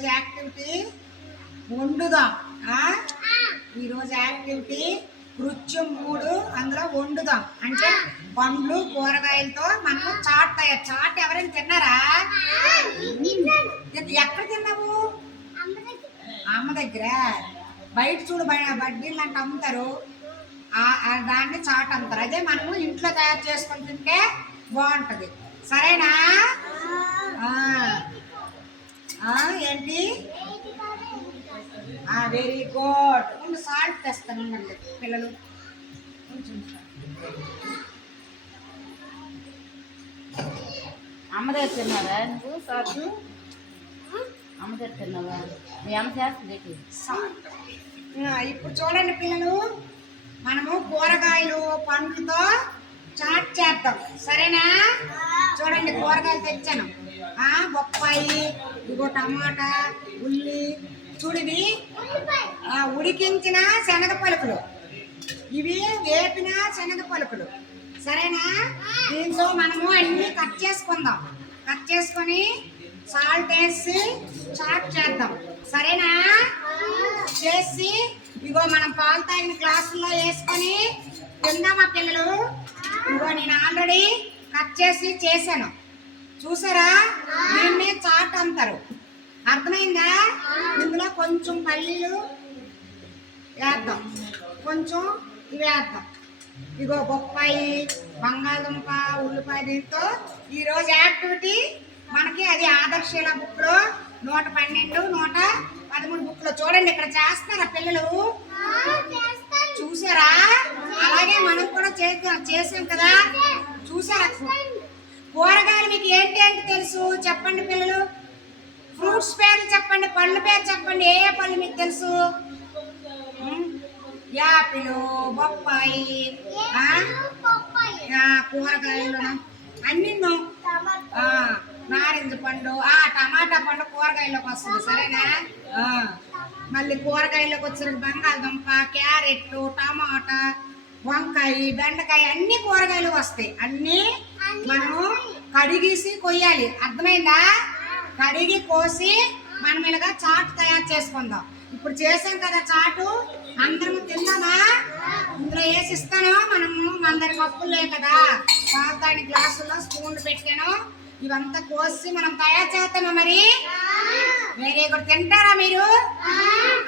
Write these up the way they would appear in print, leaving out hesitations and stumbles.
ఈరోజు యాక్టివిటీ వండుదాం. ఈరోజు యాక్టివిటీ కృత్యం 3, అందులో వండుదాం. అంటే పండ్లు కూరగాయలతో మనం చాట్ తయారు. చాట్ ఎవరైనా తిన్నారా? ఎక్కడ తిన్నావు? అమ్మ దగ్గర. బయట చూడు, బడ్డీలు అంటే అమ్ముతారు, దాన్ని చాట్ అమ్ముతారు. అదే మనము ఇంట్లో తయారు చేసుకొని తింటే బాగుంటుంది. సరేనా? ఏంటి? Very good. ముందు సాల్ట్ తెస్తాను పిల్లలు. అమ్మ దగ్గర తిన్నావా నువ్వు? సాల్ట్ అమ్మ దగ్గర తిన్నావా? మీ అమ్మ చేస్తుంది సాల్ట్. ఇప్పుడు చూడండి పిల్లలు, మనము కూరగాయలు పండ్లతో చాట్ చేద్దాం. సరేనా? చూడండి, కూరగాయలు తెచ్చాను. బొప్పాయి, ఇగో టమాటా, ఉల్లి, చూడివి ఉడికించిన శనగ పలుకులు, ఇవి వేపిన శనగ పలుకులు. సరేనా? దీంతో మనము అన్ని కట్ చేసుకుందాం. కట్ చేసుకొని సాల్ట్ వేసి చాట్ చేద్దాం. సరేనా? చేసి ఇగో మనం పాలు తాగిన గ్లాసుల్లో వేసుకొని తిందామా పిల్లలు? ఇగో నేను ఆల్రెడీ కట్ చేసి చేశాను, చూసారా? దీన్నే చాట్ అంటారు. అర్థమైందా? ఇందులో కొంచెం పల్లీలు వేద్దాం, కొంచెం ఇవి వేద్దాం. ఇగో బొప్పాయి, బంగాళదుంప, ఉల్లిపాయ. దీంతో ఈరోజు యాక్టివిటీ మనకి అది ఆదర్శల బుక్లో 112, 113 బుక్లో. చూడండి, ఇక్కడ చేస్తారా పిల్లలు? చూసారా? అలాగే మనం కూడా చేసాం కదా. చూసారా? కూరగాయలు మీకు ఏంటి తెలుసు చెప్పండి పిల్లలు? ఫ్రూట్స్ పేర్లు చెప్పండి, పళ్ళ పేరు చెప్పండి. ఏ పళ్ళు మీకు తెలుసు? యాపిల్, బొప్పాయి, కూరగాయలు అన్ని. నారింజ పండు, టమాటా పండు కూరగాయల్లోకి వస్తుంది. సరేనా? మళ్ళీ కూరగాయల్లోకి వచ్చిన బంగాళదుంప, క్యారెట్, టమాటా, వంకాయ, బెండకాయ అన్ని కూరగాయలు వస్తాయి. అన్నీ మనము కడిగేసి కొయ్యాలి. అర్థమైందా? కడిగి కోసి మనం ఇలాగా చాట్ తయారు చేసుకుందాం. ఇప్పుడు చేసాం కదా చాటు, అందరం తిందామా? ఇందులో వేసి ఇస్తాను. మనము అందరి కప్పులే కదా, పాలతాడి గ్లాసుల్లో స్పూన్లు పెట్టాను. ఇవంతా కోసి మనం తయారు చేస్తామా? మరి వేరే కూడా తింటారా మీరు?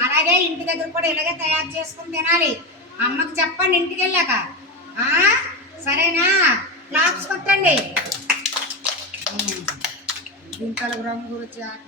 అలాగే ఇంటి దగ్గర కూడా ఇలాగే తయారు చేసుకుని తినాలి. అమ్మకి చెప్పండి ఇంటికి వెళ్ళాక. సరేనా? క్లాప్స్ కొట్టండి. దీంట్లో రంగు చాట్.